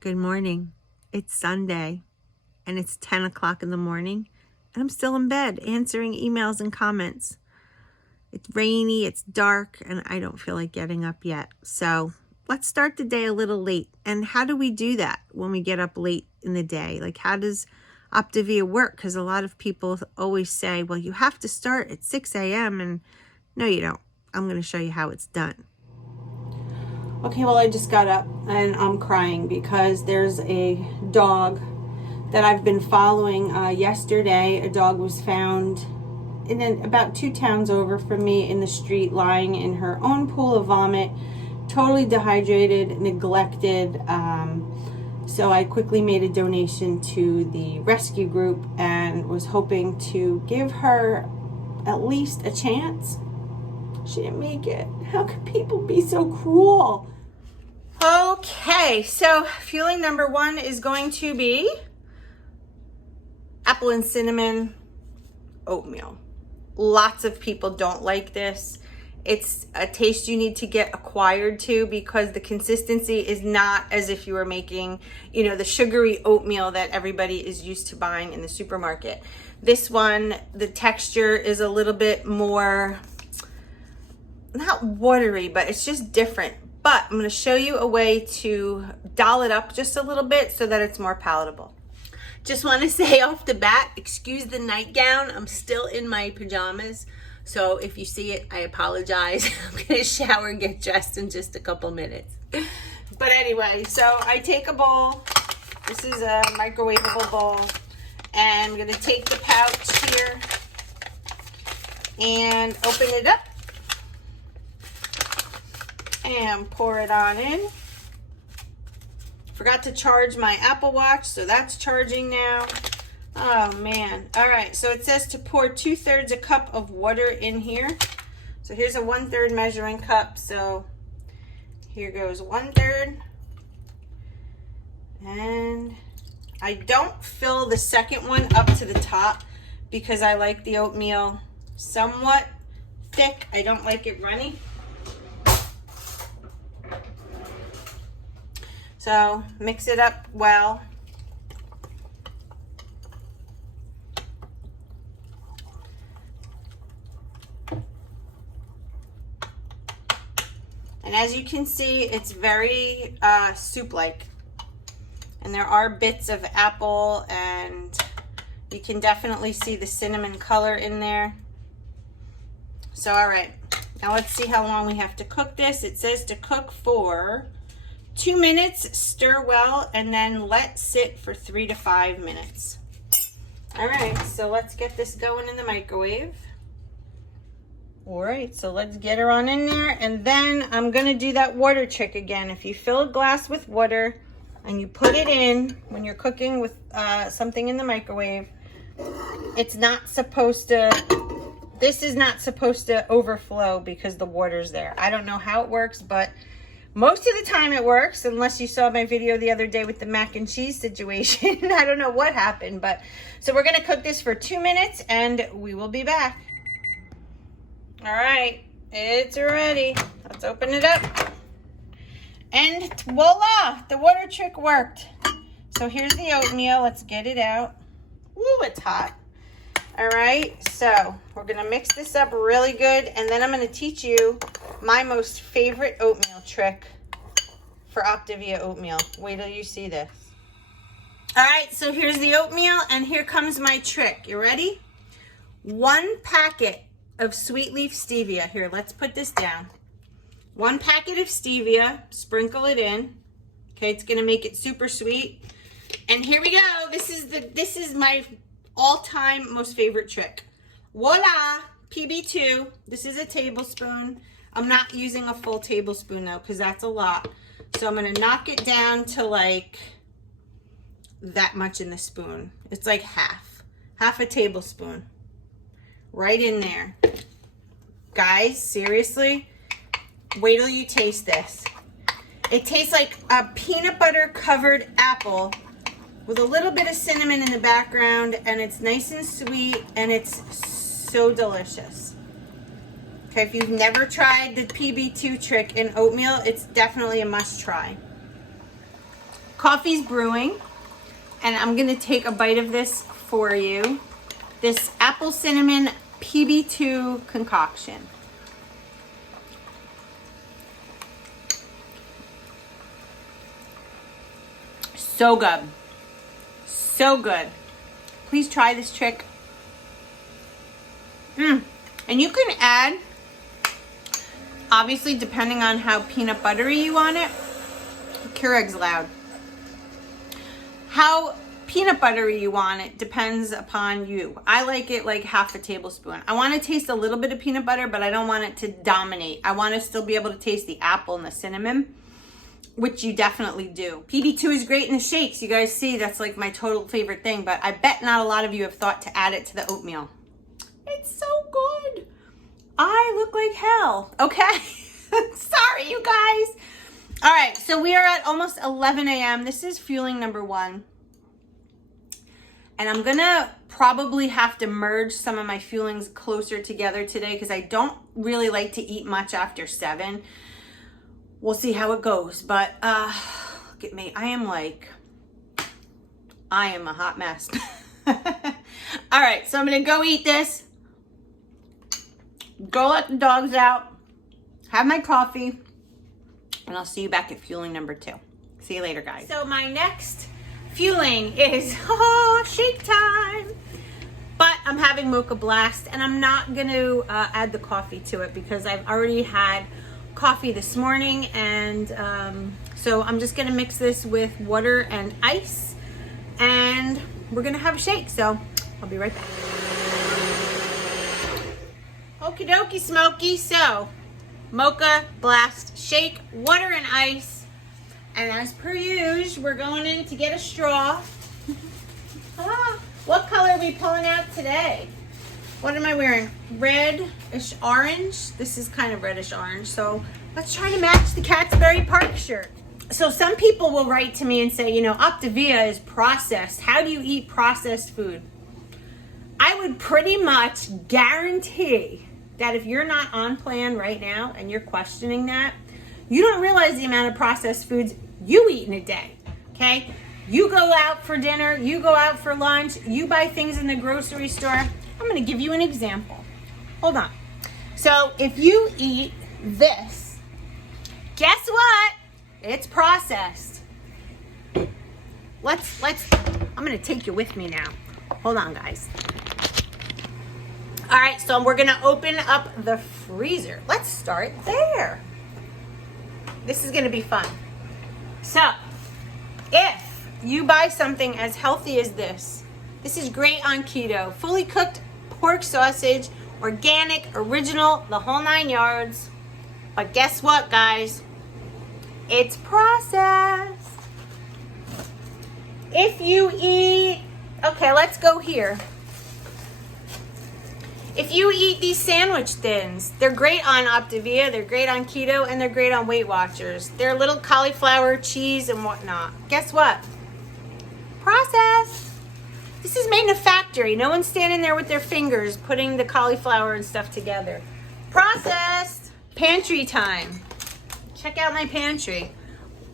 Good morning. It's Sunday and it's 10 o'clock in the morning and I'm still in bed answering emails and comments. It's rainy, it's dark, and I don't feel like getting up yet. So let's start the day a little late. And how do we do that when we get up late in the day? Like, how does Optavia work? Because a lot of people always say, well, you have to start at 6 a.m. And no, you don't. I'm going to show you how it's done. Okay, well, I just got up and I'm crying because there's a dog that I've been following. Yesterday, a dog was found about 2 towns over from me in the street, lying in her own pool of vomit, totally dehydrated, neglected. So I quickly made a donation to the rescue group and was hoping to give her at least a chance. She didn't make it. How can people be so cruel? Okay, so fueling number 1 is going to be apple and cinnamon oatmeal. Lots of people don't like this. It's a taste you need to get acquired to because the consistency is not as if you were making, the sugary oatmeal that everybody is used to buying in the supermarket. This one, the texture is a little bit more, not watery, but it's just different. But I'm going to show you a way to doll it up just a little bit so that it's more palatable. Just want to say off the bat, excuse the nightgown. I'm still in my pajamas. So if you see it, I apologize. I'm going to shower and get dressed in just a couple minutes. But anyway, so I take a bowl. This is a microwavable bowl. And I'm going to take the pouch here and open it up. And pour it on in. Forgot to charge my Apple Watch, so that's charging now. Oh man. All right, so it says to pour 2/3 a cup of water in here. So here's a 1/3 measuring cup. So here goes 1/3. And I don't fill the second one up to the top because I like the oatmeal somewhat thick. I don't like it runny. So mix it up well. And as you can see, it's very soup-like. And there are bits of apple, and you can definitely see the cinnamon color in there. So, all right. Now let's see how long we have to cook this. It says to cook for 2 minutes, stir well, and then let sit for 3 to 5 minutes. All right, so let's get this going in the microwave. All right, so let's get her on in there, and then I'm gonna do that water trick again. If you fill a glass with water and you put it in when you're cooking with something in the microwave, it's not supposed to, this is not supposed to overflow because the water's there. I don't know how it works, but most of the time it works, unless you saw my video the other day with the mac and cheese situation. I don't know what happened, but so we're gonna cook this for 2 minutes and we will be back. All right, it's ready. Let's open it up. And voila, the water trick worked. So here's the oatmeal. Let's get it out. Ooh, it's hot. All right, so we're gonna mix this up really good, and then I'm gonna teach you my most favorite oatmeal trick for Optavia oatmeal. Wait till you see this. All right, so here's the oatmeal, and here comes my trick. You ready? 1 packet of sweet leaf stevia. Here, let's put this down. 1 packet of stevia, sprinkle it in. Okay, it's gonna make it super sweet. And here we go. This is my all-time most favorite trick. Voila, PB2. This is a tablespoon. I'm not using a full tablespoon though, because that's a lot. So I'm gonna knock it down to like that much in the spoon. It's like half a tablespoon. Right in there. Guys, seriously, wait till you taste this. It tastes like a peanut butter covered apple with a little bit of cinnamon in the background, and it's nice and sweet, and it's so delicious. Okay, if you've never tried the PB2 trick in oatmeal, it's definitely a must try. Coffee's brewing, and I'm gonna take a bite of this for you. This apple cinnamon PB2 concoction. So good. So good. Please try this trick. And you can add, obviously depending on how peanut buttery you want it. Keurig's loud. How peanut buttery you want it depends upon you. I like it like half a tablespoon. I want to taste a little bit of peanut butter, but I don't want it to dominate. I want to still be able to taste the apple and the cinnamon, which you definitely do. PB2 is great in the shakes. You guys see, that's like my total favorite thing, but I bet not a lot of you have thought to add it to the oatmeal. It's so good. I look like hell, okay? Sorry, you guys. All right, so we are at almost 11 a.m. This is fueling number 1. And I'm gonna probably have to merge some of my fuelings closer together today because I don't really like to eat much after 7. We'll see how it goes, but look at me. I am a hot mess. All right, so I'm gonna go eat this, go let the dogs out, have my coffee, and I'll see you back at fueling number 2. See you later, guys. So my next fueling is shake time. But I'm having Mocha Blast, and I'm not going to add the coffee to it because I've already had coffee this morning, and so I'm just going to mix this with water and ice, and we're going to have a shake. So I'll be right back. Okie dokie, Smokey. So Mocha Blast shake, water and ice. And as per usual, we're going in to get a straw. What color are we pulling out today? What am I wearing? Reddish orange. This is kind of reddish orange. So let's try to match the Catsbury Park shirt. So some people will write to me and say, you know, Optavia is processed. How do you eat processed food? I would pretty much guarantee that if you're not on plan right now and you're questioning that, you don't realize the amount of processed foods you eat in a day, okay? You go out for dinner, you go out for lunch, you buy things in the grocery store. I'm gonna give you an example. Hold on. So if you eat this, guess what? It's processed. I'm gonna take you with me now. Hold on, guys. All right, so we're gonna open up the freezer. Let's start there. This is gonna be fun. So, if you buy something as healthy as this is great on keto. Fully cooked pork sausage, organic, original, the whole 9 yards. But guess what, guys? It's processed. If you eat, okay, let's go here. If you eat these sandwich thins, they're great on Optavia, they're great on keto, and they're great on Weight Watchers. They're little cauliflower, cheese, and whatnot. Guess what? Processed. This is made in a factory. No one's standing there with their fingers putting the cauliflower and stuff together. Processed. Pantry time. Check out my pantry.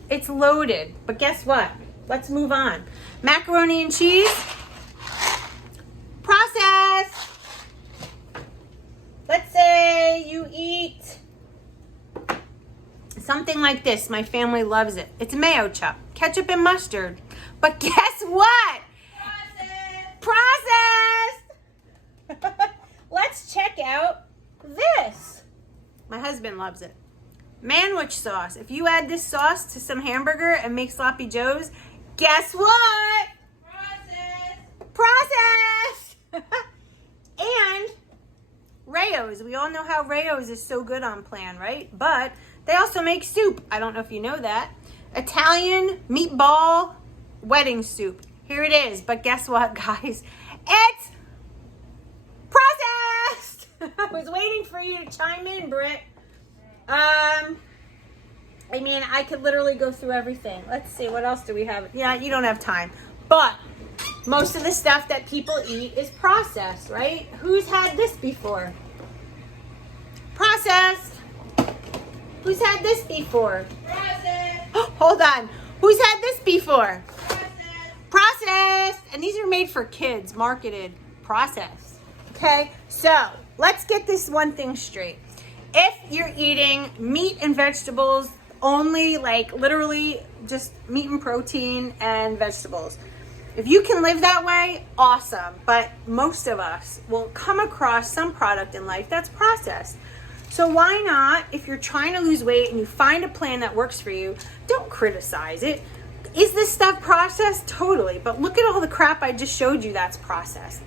It's loaded, but guess what? Let's move on. Macaroni and cheese. Processed. Let's say you eat something like this. My family loves it. It's mayo chup, ketchup and mustard. But guess what? Processed. Let's check out this. My husband loves it. Manwich sauce. If you add this sauce to some hamburger and make sloppy joes, guess what? Processed. And Rayo's. We all know how Rayo's is so good on plan, right? But they also make soup. I don't know if you know that. Italian meatball wedding soup. Here it is. But guess what, guys? It's processed. I was waiting for you to chime in, Britt. I mean, I could literally go through everything. Let's see, what else do we have? Yeah, you don't have time. But most of the stuff that people eat is processed, right? Who's had this before? Processed. Who's had this before? Processed. Hold on. Who's had this before? Processed. And these are made for kids, marketed, processed. Okay, so let's get this one thing straight. If you're eating meat and vegetables only, like literally just meat and protein and vegetables, if you can live that way, awesome. But most of us will come across some product in life that's processed. So why not, if you're trying to lose weight and you find a plan that works for you, don't criticize it. Is this stuff processed? Totally. But look at all the crap I just showed you that's processed.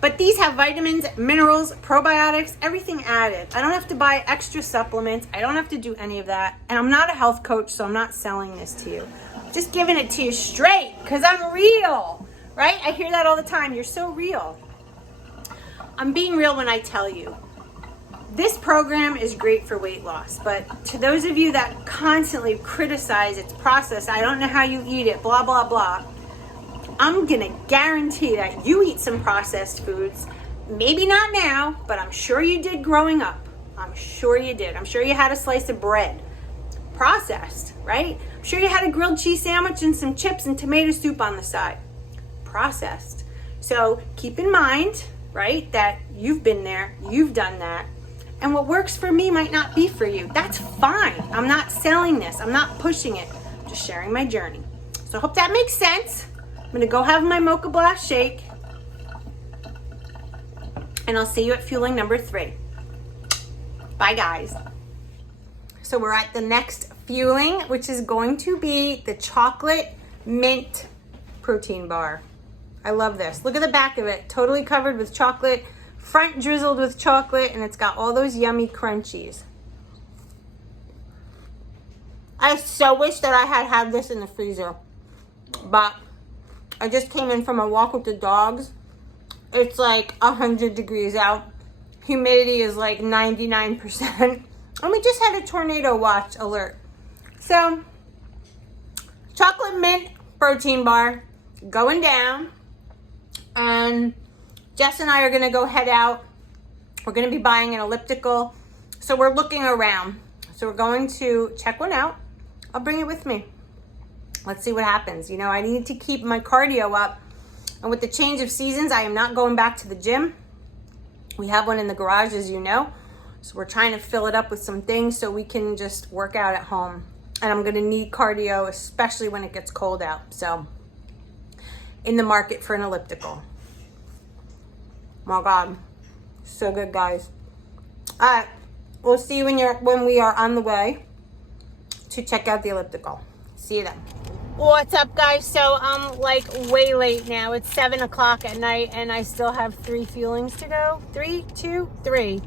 But these have vitamins, minerals, probiotics, everything added. I don't have to buy extra supplements. I don't have to do any of that. And I'm not a health coach, so I'm not selling this to you. I'm just giving it to you straight because I'm real, right? I hear that all the time. You're so real. I'm being real when I tell you. This program is great for weight loss, but to those of you that constantly criticize its process, I don't know how you eat it, blah, blah, blah. I'm gonna guarantee that you eat some processed foods. Maybe not now, but I'm sure you did growing up. I'm sure you did. I'm sure you had a slice of bread. Processed, right? I'm sure you had a grilled cheese sandwich and some chips and tomato soup on the side. Processed. So keep in mind, right, that you've been there, you've done that. And what works for me might not be for you. That's fine. I'm not selling this. I'm not pushing it. I'm just sharing my journey. So I hope that makes sense. I'm going to go have my Mocha Blast shake. And I'll see you at fueling number 3. Bye, guys. So we're at the next fueling, which is going to be the chocolate mint protein bar. I love this. Look at the back of it. Totally covered with chocolate. Front drizzled with chocolate, and it's got all those yummy crunchies. I so wish that I had this in the freezer, but I just came in from a walk with the dogs. It's like 100 degrees out. Humidity is like 99%. And we just had a tornado watch alert. So, chocolate mint protein bar going down, and Jess and I are gonna go head out. We're gonna be buying an elliptical. So we're looking around. So we're going to check one out. I'll bring it with me. Let's see what happens. You know, I need to keep my cardio up. And with the change of seasons, I am not going back to the gym. We have one in the garage, as you know. So we're trying to fill it up with some things so we can just work out at home. And I'm gonna need cardio, especially when it gets cold out. So, in the market for an elliptical. My God, so good, guys. All right, we'll see you when we are on the way to check out the elliptical. See you then. What's up, guys? So I'm like way late now. It's 7 o'clock at night and I still have 3 fuelings to go. 3, 2, 3.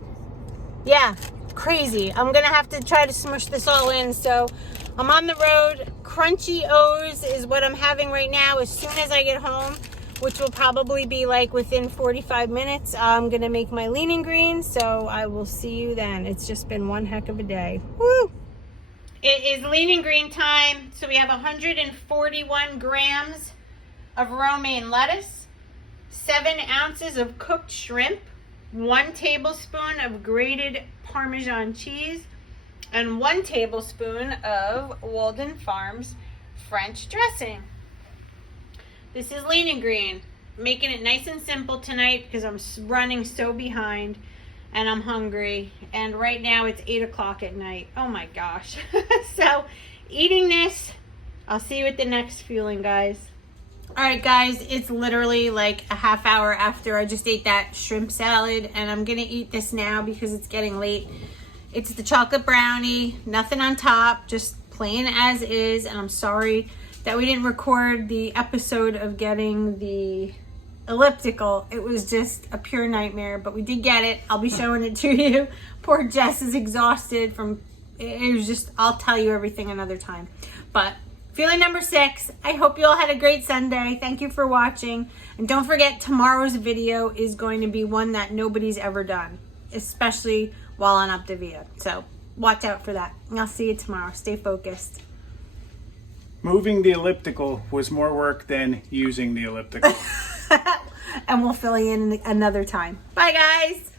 Yeah, crazy. I'm gonna have to try to smush this all in. So I'm on the road. Crunchy O's is what I'm having right now. As soon as I get home, which will probably be like within 45 minutes, I'm gonna make my lean and green. So I will see you then. It's just been one heck of a day. Woo! It is lean and green time. So we have 141 grams of romaine lettuce, 7 ounces of cooked shrimp, 1 tablespoon of grated Parmesan cheese, and 1 tablespoon of Walden Farms French dressing. This is lean and green. Making it nice and simple tonight because I'm running so behind and I'm hungry. And right now it's 8 o'clock at night. Oh my gosh. So eating this, I'll see you at the next fueling, guys. All right, guys, it's literally like a half hour after I just ate that shrimp salad, and I'm gonna eat this now because it's getting late. It's the chocolate brownie, nothing on top, just plain as is. And I'm sorry that we didn't record the episode of getting the elliptical. It was just a pure nightmare, but we did get it. I'll be showing it to you. Poor Jess is exhausted from, it was just, I'll tell you everything another time. But feeling number 6, I hope you all had a great Sunday. Thank you for watching. And don't forget, tomorrow's video is going to be one that nobody's ever done, especially while on Optavia. So watch out for that. And I'll see you tomorrow. Stay focused. Moving the elliptical was more work than using the elliptical. And we'll fill you in another time. Bye, guys.